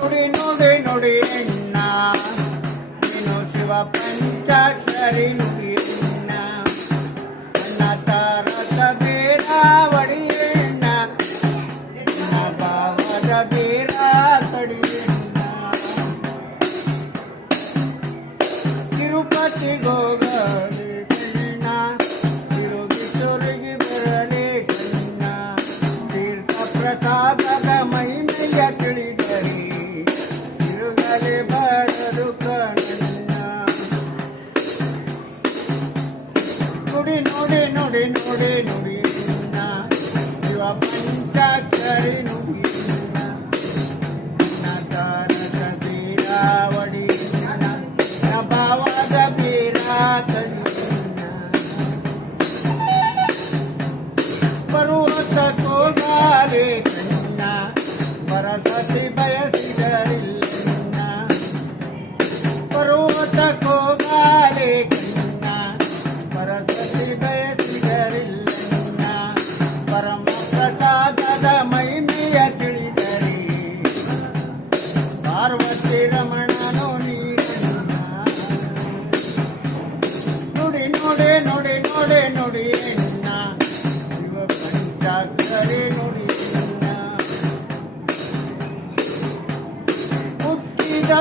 ನುಡಿ ನುಡಿ ನುಡಿ ಎಣ್ಣ ಶಿವ ಪಂಚಾಕ್ಷರಿ ನುಡಿ ನುಡಿ ನುಡಿ ಶಿವ ಪಂಚಾಕ್ಷರಿ ನುಡಿ ನಗಾರದ ಬೀರಾವಡಿ ಭಾವದ ಬೀರ ಕಲಿಯನ್ನ ಪರ್ವತ ಕೋಗಾಲೆ ಕಣ್ಣ. ಬರಸತಿ ಬಯಸಿದರಿಲ್ಲ ಪರ್ವತ ರಮಣನು ನುಡಿ ನುಡಿ ನುಡಿ ನುಡಿ ನುಡಿ ಎಣ್ಣ ಶಿವ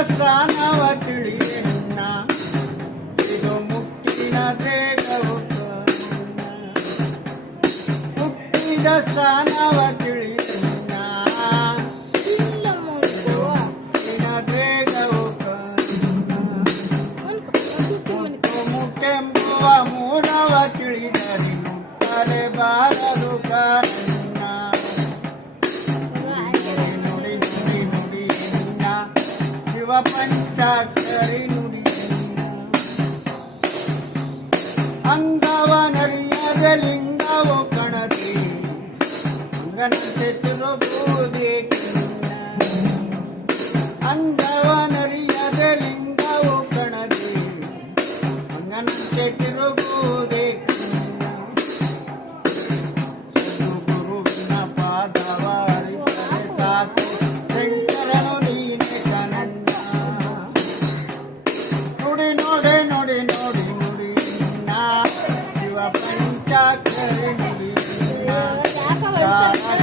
ಸ್ಥಾನವ ತಿಳಿಯಣ್ಣ ಇದು ಮುಟ್ಟಿನ ದೇಗವು. ಮುಟ್ಟಿದ ಸ್ಥಾನವ ಮುಟ್ಟಲೆ ಬಾರದು ಕಾರಣ ನುಡಿ ನುಡಿ ನುಡಿ ನುಡಿ ಎನ್ನ ಶಿವ ಪಂಚಾಕ್ಷರಿ ನುಡಿ ಎನ್ನ ಅಂಗವ ನರಿಯದ ಲಿಂಗವು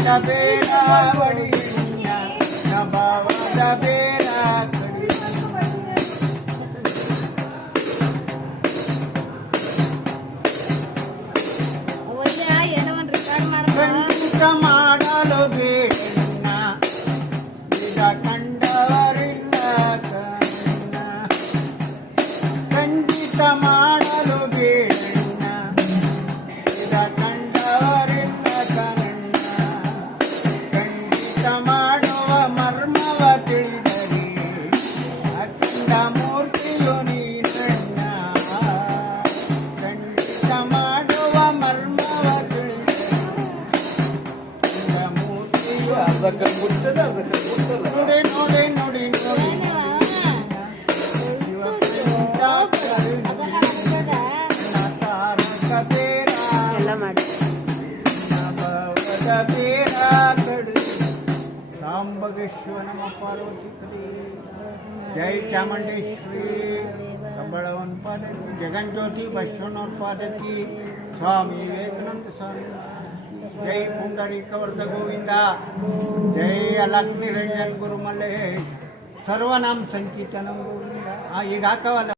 Sabina, Sabina, Sabina, Sabina, ಮುಟ್ಟದ ನೋಡಿ ನೋಡಿ ನೋಡಿ ನೋಡಿ. ನಮ್ಮ ಪಾರ್ವತಿ ಜೈ ಚಾಮುಂಡೇಶ್ವರಿ ಕಂಬಳವನ್ ಪಾದಕಿ ಜಗನ್ಜ್ಯೋತಿ ಬಸವನವ್ರ ಪಾದಕಿ ಸ್ವಾಮಿ ವಿವೇಕಾನಂದ ಸ್ವಾಮಿ. ಜೈ ಪುಂಡರೀಕವರ್ಧ ಗೋವಿಂದ ಜೈ ಅಲಕ್ ನಿರಂಜನ್ ಗುರು ಮಲ್ಲೇಶ್ ಸರ್ವನಾಮ ಸಂಕೀರ್ತನಂ ಗೋವಿಂದ ಆ, ಈಗ ಹಾಕವಲ್ಲ